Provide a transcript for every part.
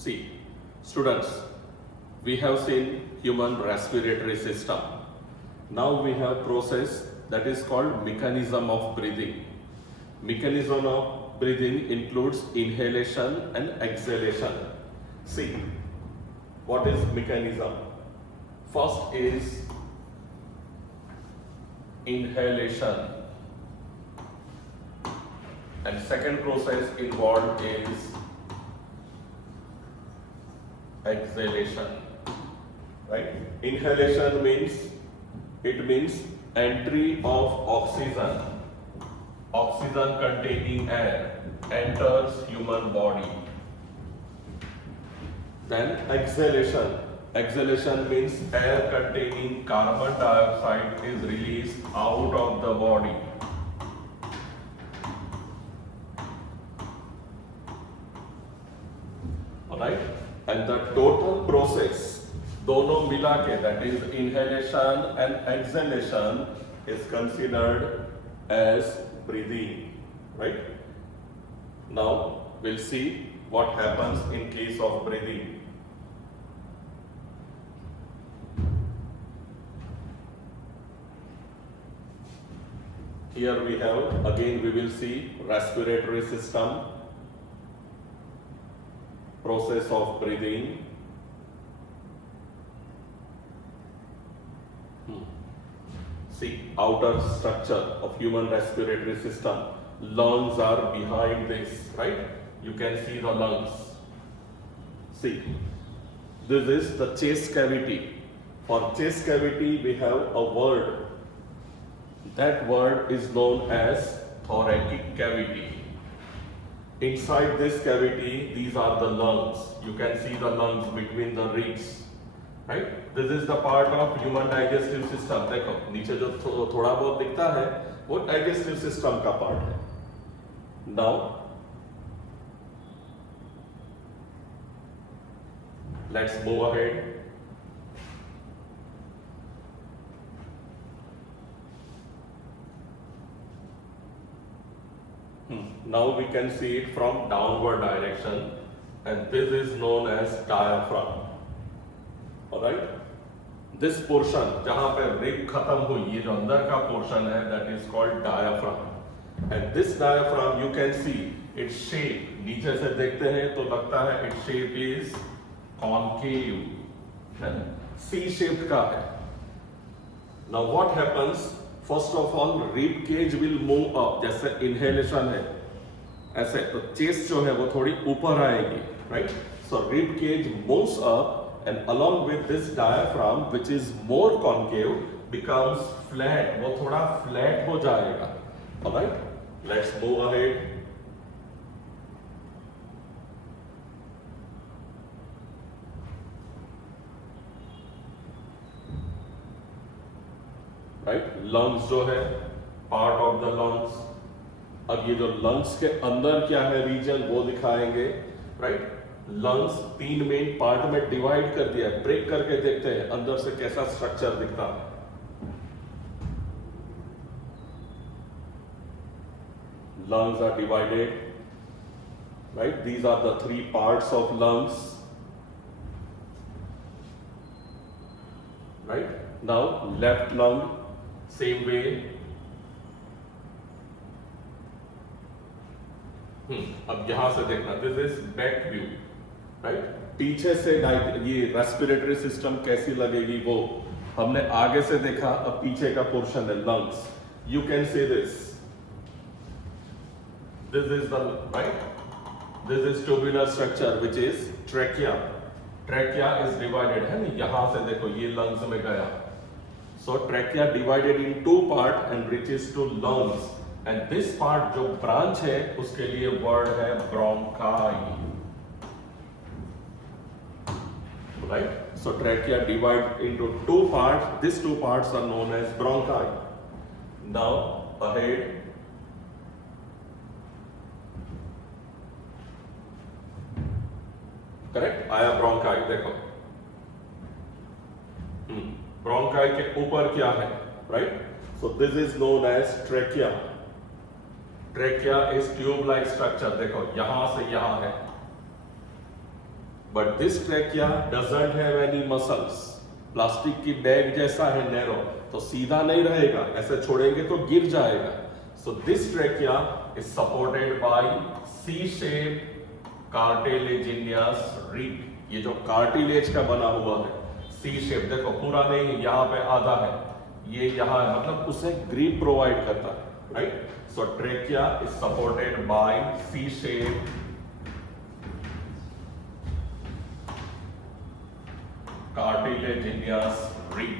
See, students, we have seen human respiratory system. Now we have process that is called mechanism of breathing. Mechanism of breathing includes inhalation and exhalation. See, what is mechanism? First is inhalation, and second process involved is exhalation, right? Inhalation means entry of oxygen containing air enters human body. Then exhalation means air containing carbon dioxide is released out of the body. Alright, and the total process दोनों मिला के, that is inhalation and exhalation, is considered as breathing, right? Now we'll see what happens in case of breathing. Here we have, again we will see respiratory system, process of breathing. See, outer structure of human respiratory system. Lungs are behind this, right? You can see the lungs. See, this is the chest cavity. For chest cavity, we have a word. That word is known as thoracic cavity. Inside this cavity, these are the lungs. You can see the lungs between the ribs. Right? This is the part of human digestive system. देखो नीचे जो थोड़ा बहुत दिखता है वो digestive system का part है. Now let's move ahead. Now we can see it from downward direction, and this is known as diaphragm. Alright, this portion जहां पे rib खत्म हुई, ये जो अंदर का portion है, that is called diaphragm. And this diaphragm, you can see its shape. नीचे से देखते हैं तो लगता है its shape is concave, C-shaped का है. Now what happens? First of all, rib cage will move up. जैसे inhalation है, ऐसे तो chest जो है वो थोड़ी ऊपर आएगी, right? So rib cage moves up. And along with this diaphragm, which is more concave, becomes flat. वो थोड़ा flat हो जाएगा. Alright? Let's move ahead. Right? Lungs जो है, part of the lungs. अब ये जो lungs के अंदर क्या है region वो दिखाएंगे. Right? लंग्स तीन मेन पार्ट में डिवाइड कर दिया है. ब्रेक करके देखते हैं अंदर से कैसा स्ट्रक्चर दिखता है. Lungs are divided, right? These are the three parts of lungs, right? Now left lung, same way. अब यहां से देखना, this is back view. Right, पीछे से ये रेस्पिरेटरी सिस्टम कैसी लगेगी वो हमने आगे से देखा. अब पीछे का पोर्शन है lungs. You can say this is the right, this is tubular structure which is trachea. Trachea is divided है ना, यहां से देखो ये लंग्स में गया. So trachea divided in two part and reaches to lungs. And this part जो branch है उसके लिए वर्ड है bronchi. Right? So trachea divided into two parts. These two parts are known as bronchi. Now ahead. Correct? आया bronchi, देखो. Bronchi के ऊपर क्या है? Right? So this is known as trachea. Trachea is tube-like structure. देखो, यहां से यहां है. But this trachea doesn't have any muscles. Plastic की बैग जैसा है, नैरो, तो सीधा नहीं रहेगा, ऐसे छोड़ेंगे तो गिर जाएगा। So this trachea is supported by C shape cartilaginous ring. ये जो कार्टिलेज का बना हुआ है, सी शेप, देखो पूरा नहीं, यहाँ पे आधा है, ये यहाँ है, मतलब उसे ग्रिप प्रोवाइड करता है, right. So trachea is supported by C shape cartilaginous ring,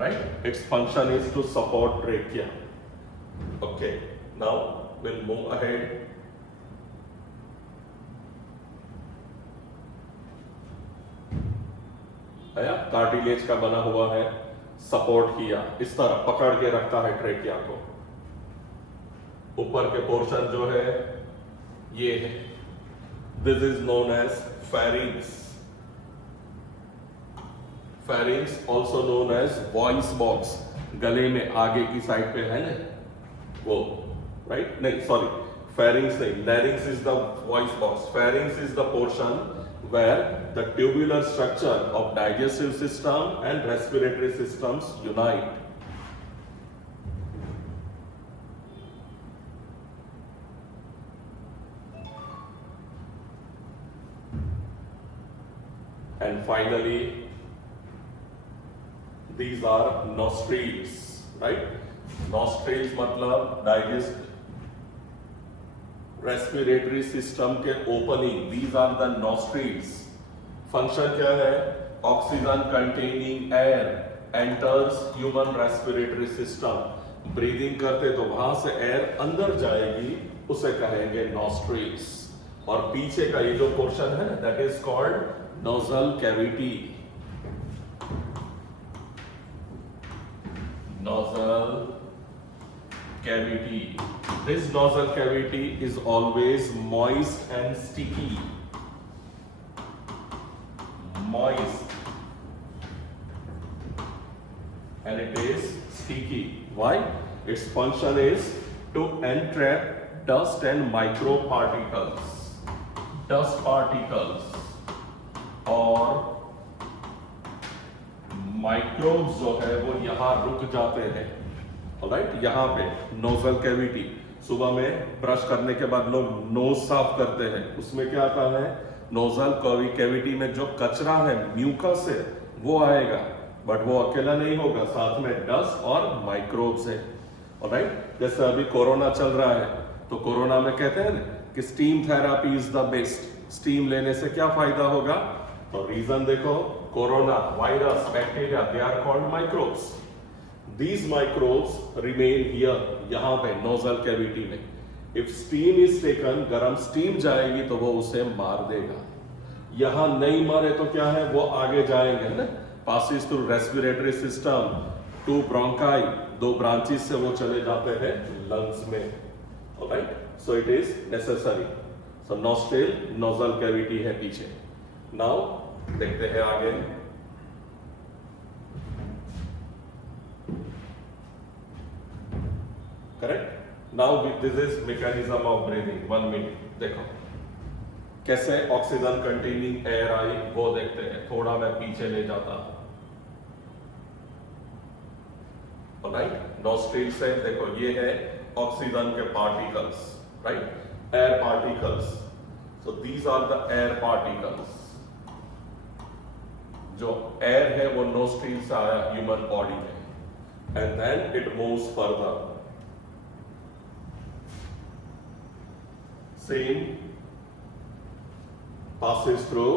right? Its function is to support trachea. Okay, now we'll move ahead. आया, कार्टिलेज का बना हुआ है, सपोर्ट किया, इस तरह पकड़ के रखता है ट्रेकिया को। ऊपर के पोर्शन जो है ये है, this is known as pharynx. Pharynx also known as voice box. गले में आगे की साइड पे है ना वो, राइट, नहीं सॉरी, फेरिंग्स नहीं, लैरिंग्स is the voice box. Pharynx is the portion where the tubular structure of digestive system and respiratory systems unite. And finally, these are nostrils, right? Nostrils मतलब digest रेस्पिरेटरी सिस्टम के opening, these are the nostrils. Function क्या है? Oxygen containing air enters human respiratory system. Breathing करते तो वहां से air अंदर जाएगी, उसे कहेंगे नॉस्ट्रिल्स। और पीछे का ये जो पोर्शन है that is called nozzle cavity. Nozzle cavity. This nozzle cavity is always moist and sticky. Moist. And it is sticky. Why? Its function is to entrap dust and microparticles. Dust particles और microbes जो है वो यहाँ रुक जाते हैं, right. यहाँ पे नोजल कैविटी, सुबह में ब्रश करने के बाद लोग नोज साफ करते हैं, उसमें क्या आता है? नोजल कैविटी में जो कचरा है, म्यूकस है, वो आएगा, बट वो अकेला नहीं होगा, साथ में डस्ट और माइक्रोब्स है, राइट। जैसे अभी कोरोना चल रहा है, तो कोरोना में कहते हैं ना कि steam therapy is the best. Steam लेने से क्या फायदा होगा? तो रीजन देखो, corona virus, bacteria, they are called microbes. These microbes remain here, यहाँ पे नोजल कैविटी में। If steam is taken, गर्म स्टीम जाएगी तो वो उसे मार देगा। यहाँ नहीं मारे तो क्या है, वो आगे जाएंगे ना, passes through respiratory system to bronchi, 2 branches से वो चले जाते हैं लंग्स में, alright? So it is necessary. So nostril, nozzle cavity है पीछे। Now देखते हैं आगे। Correct. Now this is mechanism of breathing. 1 minute, देखो कैसे ऑक्सीजन कंटेनिंग एयर आई, वो देखते हैं। थोड़ा मैं पीछे ले जाता हूं, राइट। नॉस्ट्रिल से देखो, ये है ऑक्सीजन के particles, right, air particles. So these are the air particles. जो एयर है वो नॉस्ट्रिल से आया ह्यूमन बॉडी में, and then it moves further. Same passes through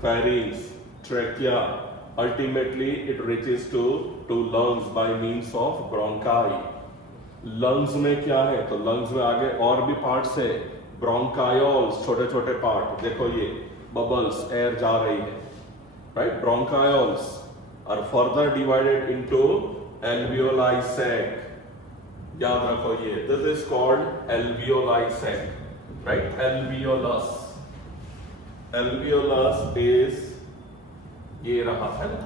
pharynx, trachea. Ultimately, it reaches to lungs by means of bronchi. Lungs में क्या है? तो lungs में आगे और भी parts है, bronchioles, छोटे छोटे पार्ट। देखो ये bubbles, air जा रही है, right? Bronchioles are further divided into alveoli sac. याद रखो ये, this is called alveoli sac. Right? Alveolus. Alveolus is ये रहा है ना,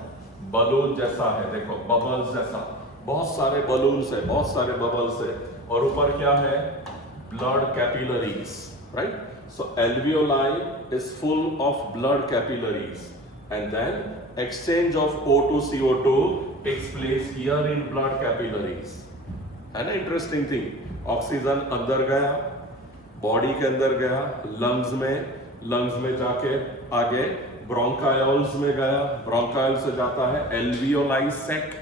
बलून जैसा है, देखो बबल्स जैसा, बहुत सारे बलून्स है, बहुत सारे बबल्स है, और ऊपर क्या है? Blood capillaries, right. So alveoli is full of blood capillaries, and then exchange of O2 CO2 takes place here in blood capillaries. है ना इंटरेस्टिंग थिंग, ऑक्सीजन अंदर गया, बॉडी के अंदर गया, लंग्स में जाके आगे ब्रोंकायोल्स में गया, ब्रोंकायोल से जाता है एल्वियोलाई सैक,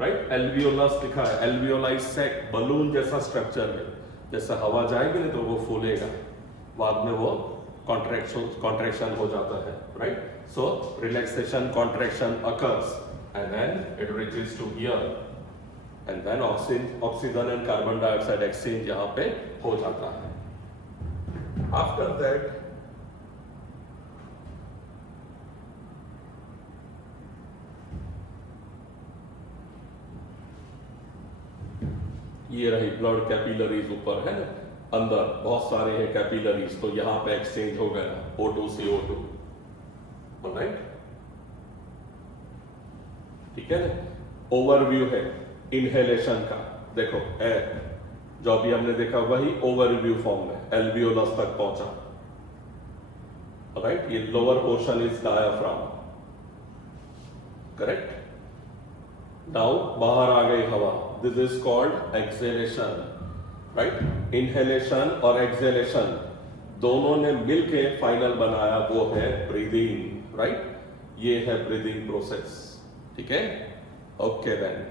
राइट, एल्वियोलस लिखा है, एल्वियोलाई सैक, बलून जैसा स्ट्रक्चर है, जैसे हवा जाएगी नहीं तो वो फूलेगा, बाद में वो कॉन्ट्रैक्शन हो जाता है, right. So relaxation contraction occurs and then it reaches to here, and then oxygen and carbon dioxide exchange यहाँ पे हो जाता है. आफ्टर दैट ये रही ब्लड कैपिलरीज ऊपर है ना, अंदर बहुत सारे हैं कैपिलरीज, तो यहां पे एक्सचेंज हो गया O2 CO2, ऑलराइट, ठीक है ना. ओवरव्यू है इनहेलेशन का, देखो जो अभी हमने देखा वही ओवरव्यू फॉर्म में एल्वियोलस तक पहुंचा, ऑलराइट. ये lower portion is diaphragm, correct. Now बाहर आ गई हवा, this is called acceleration, right. Inhalation और एक्सेलेशन दोनों ने मिलके फाइनल बनाया वो है ब्रीदिंग, राइट. ये है ब्रीदिंग प्रोसेस, ठीक है. Okay then